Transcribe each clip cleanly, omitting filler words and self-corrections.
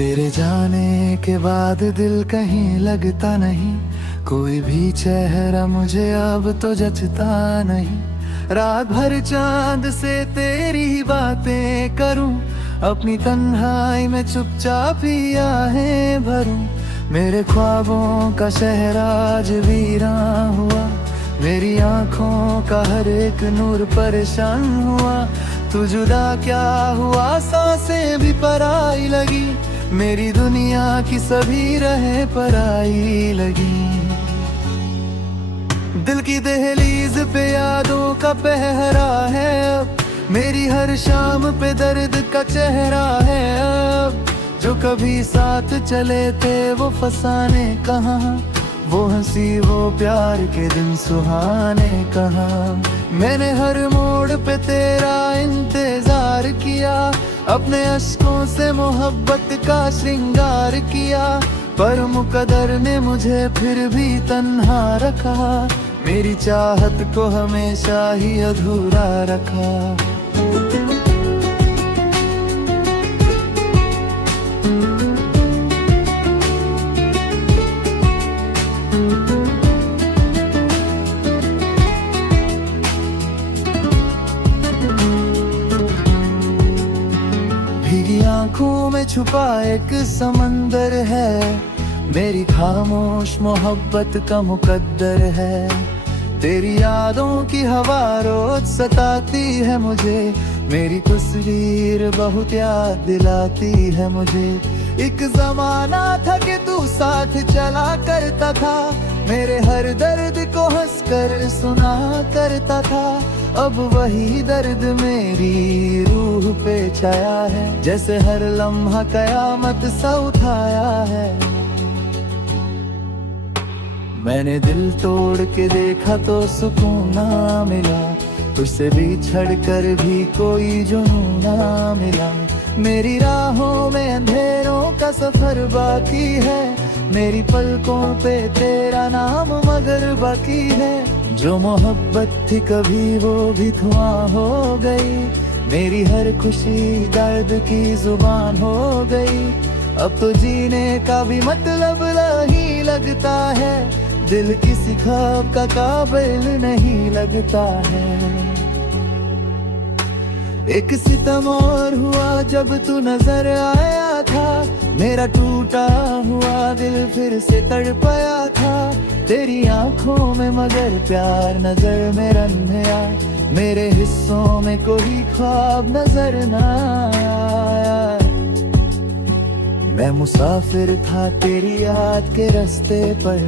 तेरे जाने के बाद दिल कहीं लगता नहीं, कोई भी चेहरा मुझे अब तो जचता नहीं। रात भर चांद से तेरी ही बातें करूं, अपनी तन्हाई में चुपचाप ही आहें भरूं। मेरे ख्वाबों का शहर आज वीरान हुआ, मेरी आंखों का हर एक नूर परेशान हुआ। तू जुदा क्या हुआ, सांसें भी पराई लगी, मेरी दुनिया की सभी राहें पराई लगी। दिल की दहलीज पे यादों का पहरा है अब, मेरी हर शाम पे दर्द का चेहरा है अब। जो कभी साथ चले थे वो फसाने कहाँ, वो हंसी वो प्यार के दिन सुहाने कहाँ। मैंने हर मोड़ पे तेरा इंतजार किया, अपने अश्कों से मोहब्बत का श्रृंगार किया, पर मुकद्दर ने मुझे फिर भी तन्हा रखा, मेरी चाहत को हमेशा ही अधूरा रखा। भीगी आंखों में छुपा एक समंदर है, मेरी खामोश मोहब्बत का मुकद्दर है। तेरी यादों की हवा रोज सताती है मुझे, मेरी तस्वीर बहुत याद दिलाती है मुझे। एक जमाना था कि तू साथ चला करता था, मेरे हर दर्द को हंसकर सुना करता था। अब वही दर्द मेरी रूह पे छाया है, जैसे हर लम्हा कयामत सा उठाया है। मैंने दिल तोड़ के देखा तो सुकून ना मिला, तुझसे बिछड़ कर भी कोई जुनून ना मिला। मेरी राहों में अंधेरों का सफर बाकी है, मेरी पलकों पे तेरा नाम मगर बाकी है। जो मोहब्बत थी कभी वो भी धुआं हो गई, मेरी हर खुशी दर्द की जुबान हो गई। अब तो जीने का भी मतलब नहीं लगता है, दिल किसी ख्वाब का काबिल नहीं लगता है। एक सितम और हुआ जब तू नजर आया था, मेरा टूटा हुआ दिल फिर से तड़पाया था। तेरी आंखों में मगर प्यार नजर में रंधिया, मेरे हिस्सों में कोई ख्वाब नजर ना आया। मैं मुसाफिर था तेरी याद के रास्ते पर,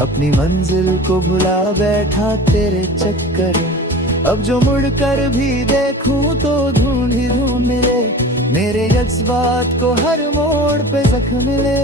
अपनी मंजिल को भुला बैठा तेरे चक्कर। अब जो मुड़कर भी देखूं तो ढूंढ ही ढूंढ मिले, मेरे जज्बात को हर मोड़ पे जख्म मिले।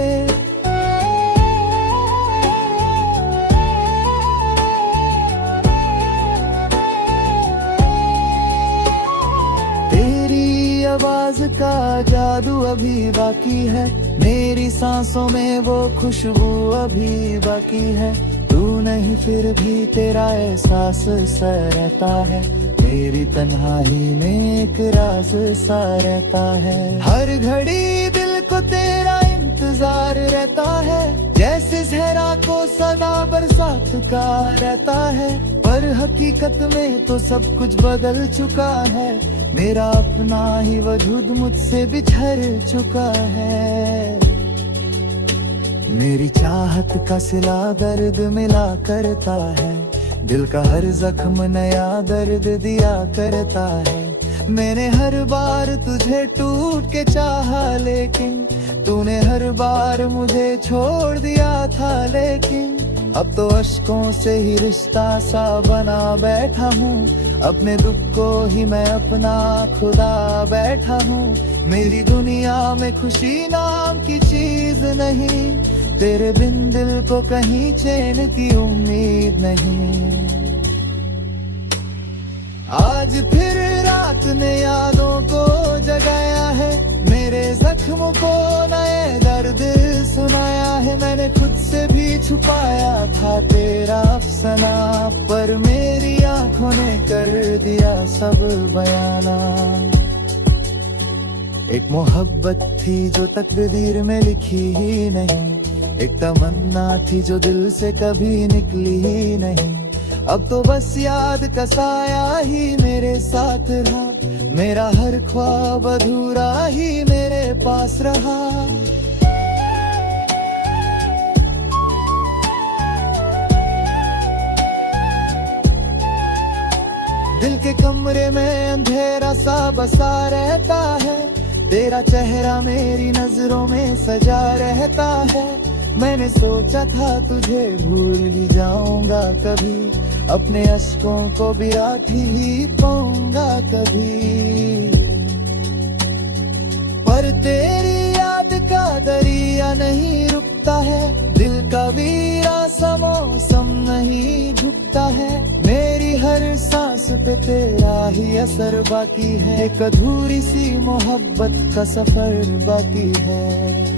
तेरी आवाज का जादू अभी बाकी है, मेरी सांसों में वो खुशबू अभी बाकी है। तू नहीं फिर भी तेरा एहसास सा रहता है, मेरी तन्हाई में एक राज सा रहता है। हर घड़ी दिल को तेरा इंतजार रहता है, जैसे जहरा को सदा बरसात का रहता है। पर हकीकत में तो सब कुछ बदल चुका है, मेरा अपना ही वजूद मुझसे बिछड़ चुका है। मेरी चाहत का सिला दर्द मिला करता है, दिल का हर जख्म नया दर्द दिया करता है। मैंने हर बार तुझे टूट के चाहा, लेकिन तूने हर बार मुझे छोड़ दिया था। लेकिन अब तो अश्कों से ही रिश्ता सा बना बैठा हूँ, अपने दुख को ही मैं अपना खुदा बैठा हूँ। मेरी दुनिया में खुशी नाम की चीज नहीं, तेरे बिन दिल को कहीं चैन की उम्मीद नहीं। आज फिर रात ने यादों को जगाया है, मेरे जख्मों को नए दर्द सुनाया है। मैंने खुद से भी छुपाया था तेरा अफसाना, पर मेरी आंखों ने कर दिया सब बयाना। एक मोहब्बत थी जो तकदीर में लिखी ही नहीं, एक तमन्ना थी जो दिल से कभी निकली ही नहीं। अब तो बस याद का साया ही मेरे साथ रहा, मेरा हर ख्वाब अधूरा ही मेरे पास रहा। दिल के कमरे में अंधेरा सा बसा रहता है, तेरा चेहरा मेरी नजरों में सजा रहता है। मैंने सोचा था तुझे भूल ही जाऊंगा कभी, अपने अश्कों को भी राखी ही पाऊंगा कभी। पर तेरी याद का दरिया नहीं रुकता है, दिल का वीरा सा मौसम नहीं झुकता है। मेरी हर सांस पे तेरा ही असर बाकी है, एक अधूरी सी मोहब्बत का सफर बाकी है।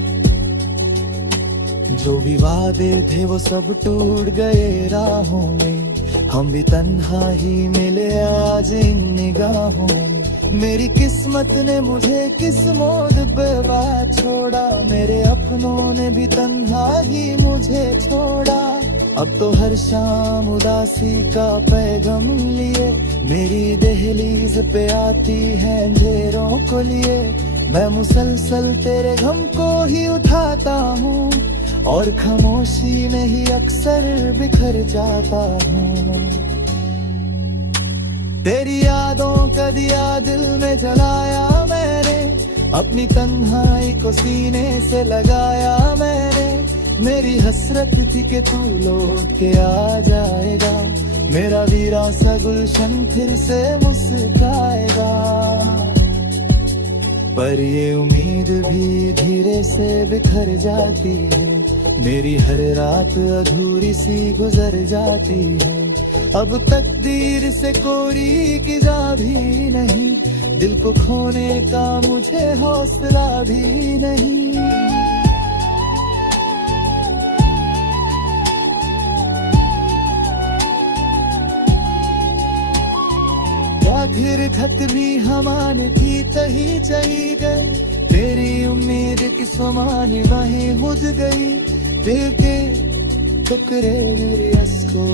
जो भी वादे थे वो सब टूट गए राहों में, हम भी तन्हा ही मिले आज इन निगाहों में। मेरी किस्मत ने मुझे किस मोड़ पे बात छोड़ा, मेरे अपनों ने भी तन्हा ही मुझे छोड़ा। अब तो हर शाम उदासी का पैगाम लिए मेरी दहलीज पे आती है अंधेरों को लिए। मैं मुसलसल तेरे गम को ही उठाता हूँ और खामोशी में ही अक्सर बिखर जाता हूँ। तेरी यादों का दिया दिल में जलाया मैंने, अपनी तन्हाई को सीने से लगाया मैंने। मेरी हसरत थी कि तू लौट के आ जाएगा, मेरा वीरा सा गुलशन फिर से मुस्कुराएगा। पर ये उम्मीद भी धीरे से बिखर जाती है, मेरी हर रात अधूरी सी गुजर जाती है। अब तकदीर से कोरी किजा भी नहीं, दिल को खोने का मुझे हौसला भी नहीं। आखिर खत भी हमारे थी तही चली गई, तेरी उम्मीद की समानी वहीं बुझ गई। दिल के टुकड़े मेरे अस्को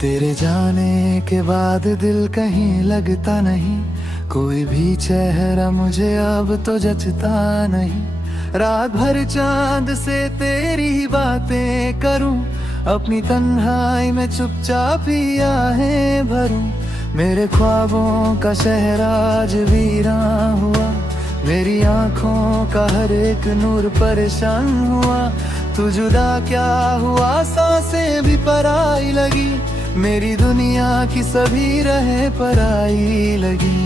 तेरे जाने के बाद दिल कहीं लगता नहीं, कोई भी चेहरा मुझे अब तो जचता नहीं। रात भर चांद से तेरी ही बातें करूं, अपनी तन्हाई में चुपचाप ही आहें भरूं। मेरे ख्वाबों का शहर आज वीरान हुआ, मेरी आंखों का हर एक नूर परेशान हुआ। तू जुदा क्या हुआ सांसें भी पराई लगी, मेरी दुनिया की सभी रहे पराई लगी।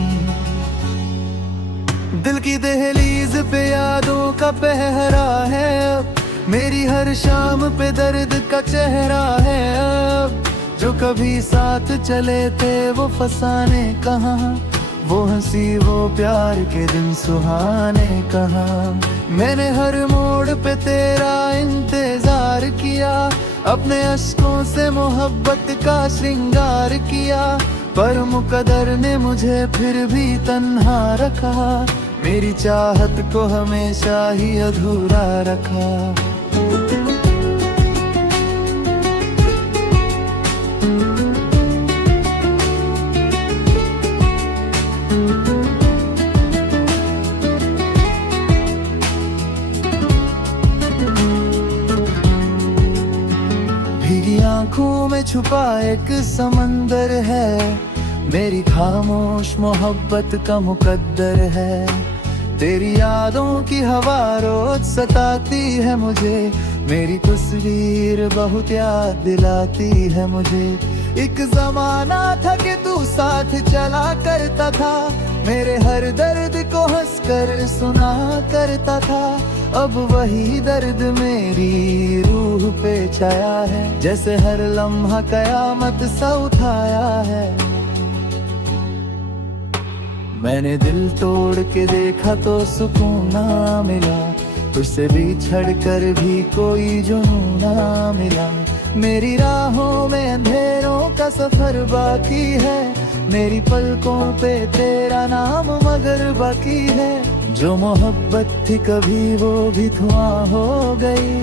दिल की दहलीज पे यादों का पहरा है अब, मेरी हर शाम पे दर्द का चेहरा है अब। जो कभी साथ चले थे वो फसाने कहाँ, वो हंसी वो प्यार के दिन सुहाने कहाँ। मैंने हर मोड़ पे तेरा इंतजार किया, अपने अश्कों से मोहब्बत का श्रृंगार किया। पर मुकद्दर ने मुझे फिर भी तन्हा रखा, मेरी चाहत को हमेशा ही अधूरा रखा। आंखों में छुपा एक समंदर है, मेरी खामोश मोहब्बत का मुकद्दर है। तेरी यादों की हवा रोज सताती है मुझे, मेरी तस्वीर बहुत याद दिलाती है मुझे। एक जमाना था कि तू साथ चला करता था, मेरे हर दर्द को हंसकर सुना करता था। अब वही दर्द मेरी रूह रूह पे छाया है, जैसे हर लम्हा कयामत सा उठाया है। मैंने दिल तोड़ के देखा तो सुकून ना मिला, तुझसे बिछड़ कर भी कोई जुनून ना मिला। मेरी राहों में अंधेरों का सफर बाकी है, मेरी पलकों पे तेरा नाम मगर बाकी है। जो मोहब्बत थी कभी वो भी धुआं हो गई,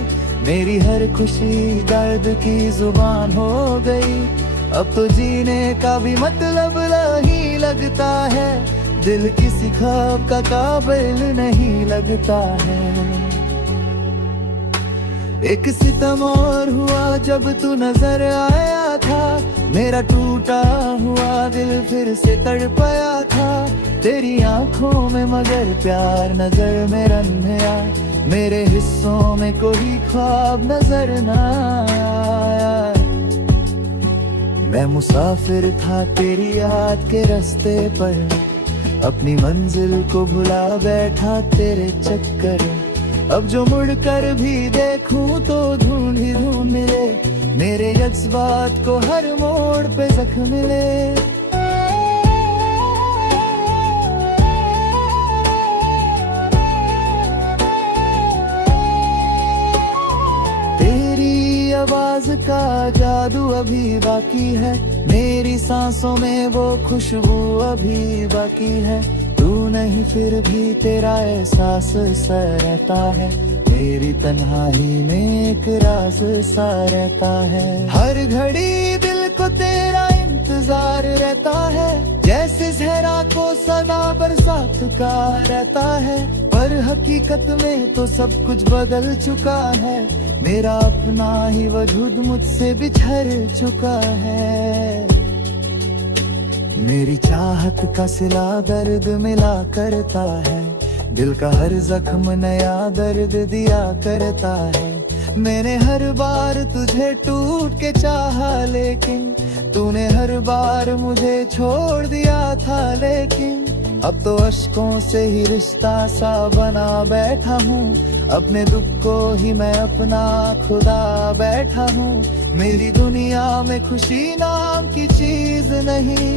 मेरी हर खुशी दर्द की जुबान हो गई। अब तो जीने का भी मतलब नहीं लगता है, दिल किसी ख्वाब का काबिल नहीं लगता है। एक सितम और हुआ जब तू नजर आया था, मेरा टूटा हुआ दिल फिर से तड़पाया था। तेरी आंखों में मगर प्यार नजर में रंधिया, मेरे हिस्सों में कोई ख्वाब नजर ना आया। मैं मुसाफिर था तेरी याद के रास्ते पर, अपनी मंजिल को भुला बैठा तेरे चक्कर। अब जो मुड़कर भी देखूं तो ढूंढ ही ढूंढ मिले, मेरे जज्बात को हर मोड़ पे जख्म मिले। तेरी आवाज का जादू अभी बाकी है, मेरी सांसों में वो खुशबू अभी बाकी है। तू नहीं फिर भी तेरा एहसास सा रहता है, मेरी तन्हाई में एक राज सा रहता है। हर घड़ी दिल को तेरा इंतजार रहता है, जैसे जहरा को सदा बरसात का रहता है। पर हकीकत में तो सब कुछ बदल चुका है, मेरा अपना ही वजूद मुझसे बिछड़ चुका है। मेरी चाहत का सिला दर्द मिला करता है, दिल का हर जख्म नया दर्द दिया करता है। मैंने हर बार तुझे टूट के चाहा, लेकिन तूने हर बार मुझे छोड़ दिया था। लेकिन अब तो अश्कों से ही रिश्ता सा बना बैठा हूँ, अपने दुख को ही मैं अपना खुदा बैठा हूँ। मेरी दुनिया में खुशी नाम की चीज नहीं,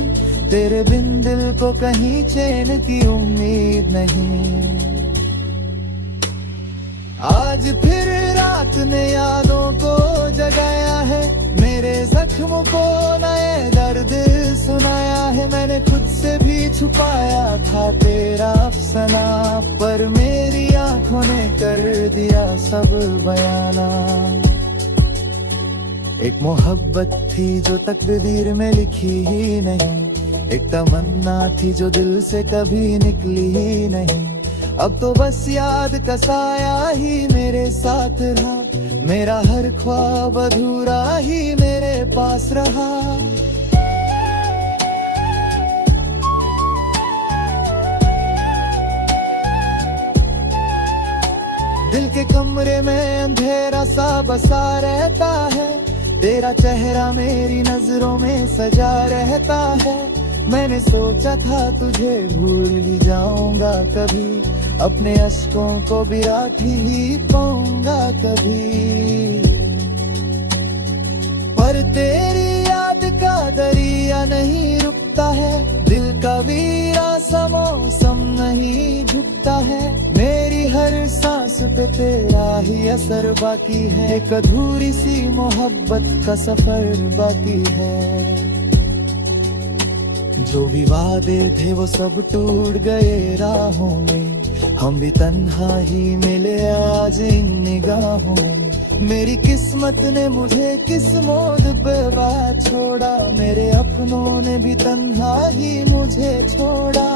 तेरे बिन दिल को कहीं चैन की उम्मीद नहीं। आज फिर रात ने यादों को जगाया है, मेरे जख्म को नए दर्द सुनाया है। मैंने खुद से भी छुपाया था तेरा अफसाना, पर मेरी आंखों ने कर दिया सब बयाना। एक मोहब्बत थी जो तकदीर में लिखी ही नहीं, एक तमन्ना थी जो दिल से कभी निकली ही नहीं। अब तो बस याद का साया ही मेरे साथ रहा, मेरा हर ख्वाब अधूरा ही मेरे पास रहा। दिल के कमरे में अंधेरा सा बसा रहता है, तेरा चेहरा मेरी नजरों में सजा रहता है। मैंने सोचा था तुझे भूल ही जाऊंगा कभी, अपने अश्कों को भी राखी ही पाऊंगा कभी। पर तेरी याद का दरिया नहीं रुकता है, दिल का वीरा सा मौसम नहीं झुकता है। मेरी हर सांस पे तेरा ही असर बाकी है, एक अधूरी सी मोहब्बत का सफर बाकी है। जो भी वादे थे वो सब टूट गए राहों में, हम भी तन्हा ही मिले आज इन निगाहों में। मेरी किस्मत ने मुझे किस मोड़ पे बात छोड़ा, मेरे अपनों ने भी तन्हा ही मुझे छोड़ा।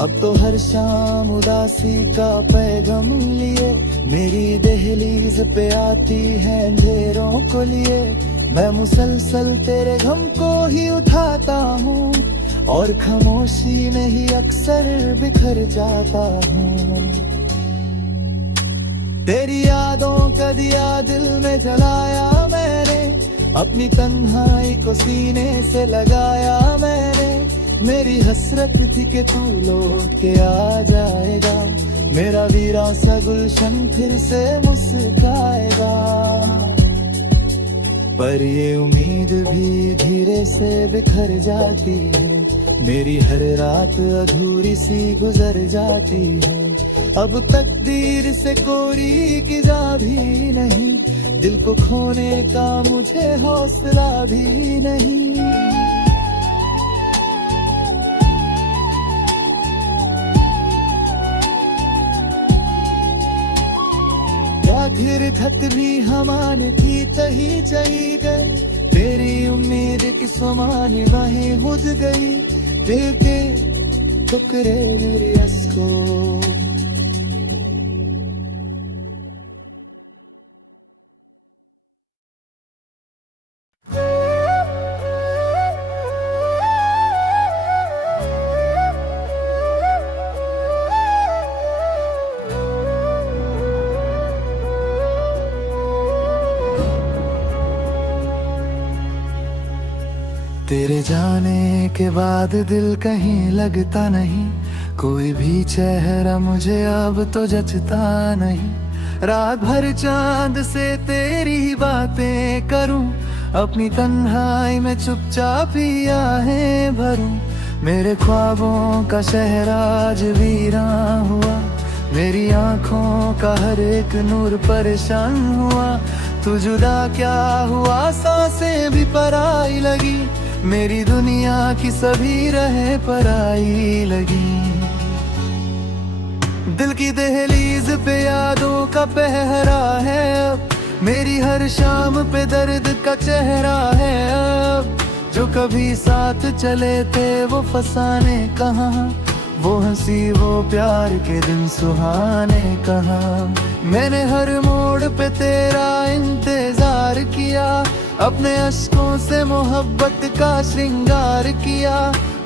अब तो हर शाम उदासी का पैगाम लिए, मेरी दहलीज पे आती है अंधेरों को लिए। मैं मुसलसल तेरे गम को ही उठाता हूँ, और खामोशी में ही अक्सर बिखर जाता हूँ। तेरी यादों का दिया दिल में जलाया मैंने, अपनी तन्हाई को सीने से लगाया मैंने। मेरी हसरत थी कि तू लौट के आ जाएगा, मेरा वीरा सा गुलशन फिर से मुस्काएगा। पर ये उम्मीद भी धीरे से बिखर जाती है। मेरी हर रात अधूरी सी गुजर जाती है। अब तकदीर से कोरी किजा भी नहीं, दिल को खोने का मुझे हौसला भी नहीं। आखिर खत भी हमारे थी तही चली गई, तेरी उम्मीद की समानी वहीं बुझ गई। दिल के टुकड़े मेरी अस्को तेरे जाने के बाद दिल कहीं लगता नहीं, कोई भी चेहरा मुझे अब तो जचता नहीं। रात भर चांद से तेरी ही बातें करूं, अपनी तन्हाई में चुपचाप ही आहें भरूं। मेरे ख्वाबों का शहर आज वीरान हुआ, मेरी आंखों का हर एक नूर परेशान हुआ। तू जुदा क्या हुआ, सांसें भी पराई लगी, मेरी दुनिया की सभी राहें पराई लगी। दिल की दहलीज पे यादों का पहरा है अब, मेरी हर शाम पे दर्द का चेहरा है अब। जो कभी साथ चले थे वो फसाने कहाँ, वो हंसी वो प्यार के दिन सुहाने कहाँ। मैंने हर मोड़ पे तेरा इंतजार किया, अपने अश्कों से मोहब्बत का श्रृंगार किया,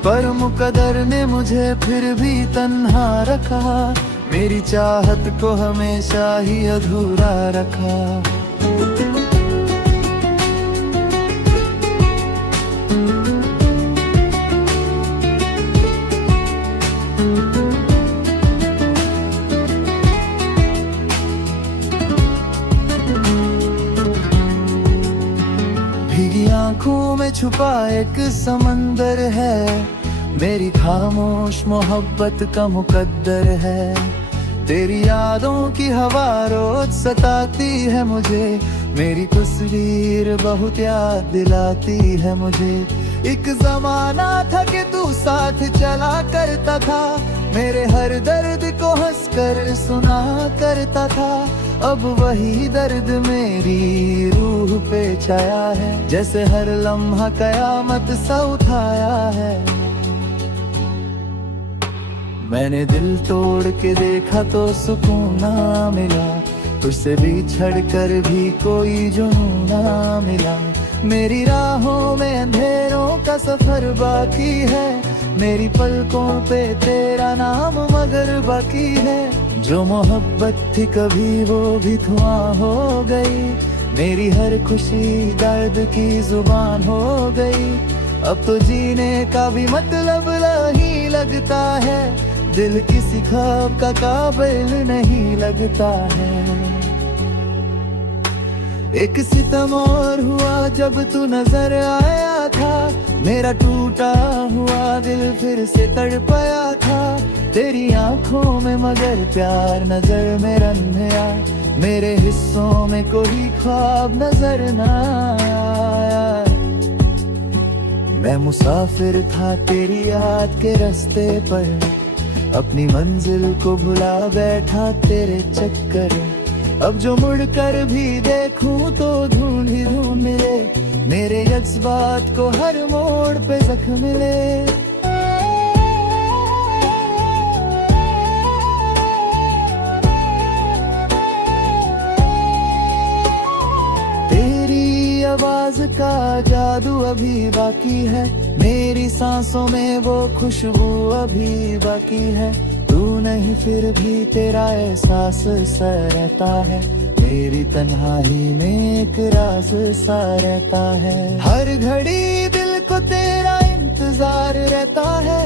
पर मुकद्दर ने मुझे फिर भी तन्हा रखा। मेरी चाहत को हमेशा ही अधूरा रखा। भीगी आंखों में छुपा एक समंदर है, मेरी खामोश मोहब्बत का मुकद्दर है। तेरी यादों की हवा रोज सताती है मुझे, मेरी तस्वीर बहुत याद दिलाती है मुझे। एक जमाना था कि तू साथ चला करता था, मेरे हर दर्द को हंसकर सुना करता था। अब वही दर्द मेरी रूह पे छाया है, जैसे हर लम्हा कयामत सा उठाया है। मैंने दिल तोड़ के देखा तो सुकून ना मिला, तुझसे बिछड़ कर भी कोई जुनून ना मिला। मेरी राहों में अंधेरों का सफर बाकी है, मेरी पलकों पे तेरा नाम मगर बाकी है। जो मोहब्बत थी कभी वो भी धुआं हो गई, मेरी हर खुशी दर्द की जुबान हो गई। अब तो जीने का भी मतलब नहीं लगता है, दिल किसी ख्वाब का काबिल नहीं लगता है। एक सितम और हुआ जब तू नजर आया था, मेरा टूटा हुआ दिल फिर से तड़पाया था। तेरी आंखों में मगर प्यार नजर में रंधिया, मेरे हिस्सों में कोई ख्वाब नजर ना आया। मैं मुसाफिर था तेरी याद के रास्ते पर, अपनी मंजिल को भुला बैठा तेरे चक्कर। अब जो मुड़कर भी देखूं तो ढूंढ ही ढूंढ मिले, मेरे जज्बात को हर मोड़ पे जख्म मिले। तेरी आवाज का जादू अभी बाकी है, मेरी सांसों में वो खुशबू अभी बाकी है। तू नहीं फिर भी तेरा एहसास सा रहता है, मेरी तन्हाई में एक राज सा रहता है। हर घड़ी दिल को तेरा इंतजार रहता है,